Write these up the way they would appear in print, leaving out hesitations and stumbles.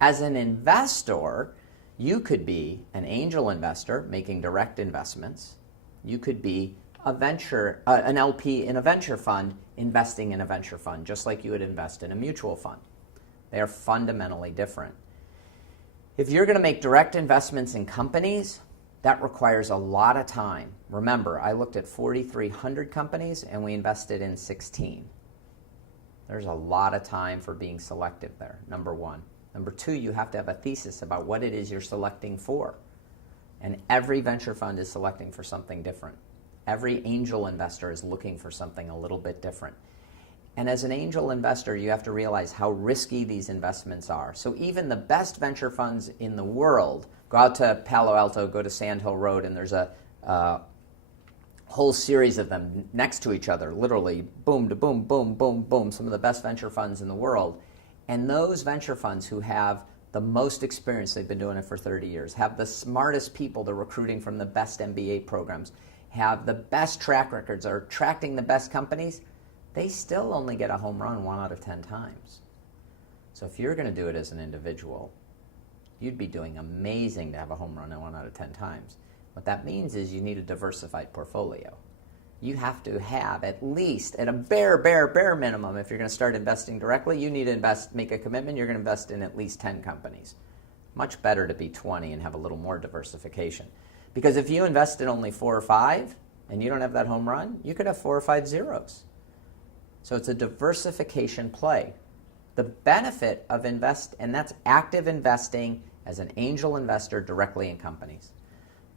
As an investor, you could be an angel investor making direct investments. You could be an LP in a venture fund investing in a venture fund, just like you would invest in a mutual fund. They are fundamentally different. If you're going to make direct investments in companies, that requires a lot of time. Remember, I looked at 4,300 companies and we invested in 16. There's a lot of time for being selective there, number one. Number two, you have to have a thesis about what it is you're selecting for. And every venture fund is selecting for something different. Every angel investor is looking for something a little bit different. And as an angel investor, you have to realize how risky these investments are. So even the best venture funds in the world, go out to Palo Alto, go to Sand Hill Road, and there's a whole series of them next to each other, literally boom to boom, boom, boom, boom, some of the best venture funds in the world. And those venture funds who have the most experience, they've been doing it for 30 years, have the smartest people, they're recruiting from the best MBA programs, have the best track records, are attracting the best companies, they still only get a home run 1 out of 10 times. So if you're going to do it as an individual, you'd be doing amazing to have a home run 1 out of 10 times. What that means is you need a diversified portfolio. You have to have at least, at a bare minimum, if you're going to start investing directly, you need to make a commitment, you're going to invest in at least 10 companies. Much better to be 20 and have a little more diversification. Because if you invest in only 4 or 5 and you don't have that home run, you could have 4 or 5 zeros. So it's a diversification play. The benefit of and that's active investing as an angel investor directly in companies.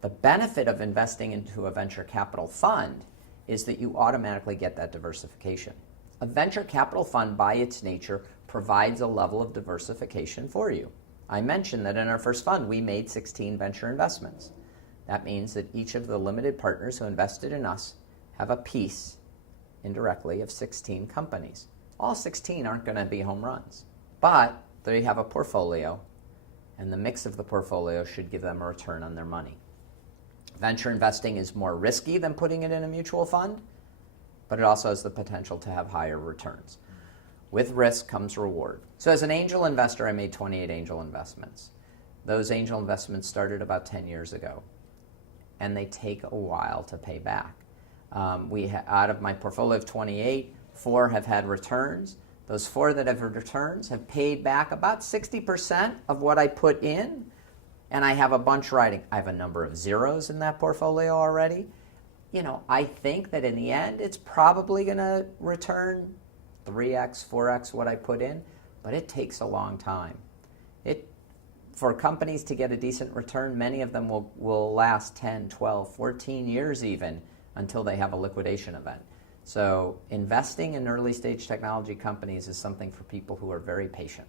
The benefit of investing into a venture capital fund is that you automatically get that diversification. A venture capital fund, by its nature, provides a level of diversification for you. I mentioned that in our first fund, we made 16 venture investments. That means that each of the limited partners who invested in us have a piece, indirectly, of 16 companies. All 16 aren't going to be home runs, but they have a portfolio, and the mix of the portfolio should give them a return on their money. Venture investing is more risky than putting it in a mutual fund, but it also has the potential to have higher returns. With risk comes reward. So as an angel investor, I made 28 angel investments. Those angel investments started about 10 years ago, and they take a while to pay back. Out of my portfolio of 28, 4 have had returns. Those 4 that have had returns have paid back about 60% of what I put in, and I have a bunch riding. I have a number of zeros in that portfolio already. I think that in the end, it's probably going to return 3x, 4x what I put in, but it takes a long time. For companies to get a decent return, many of them will last 10, 12, 14 years even until they have a liquidation event. So investing in early stage technology companies is something for people who are very patient.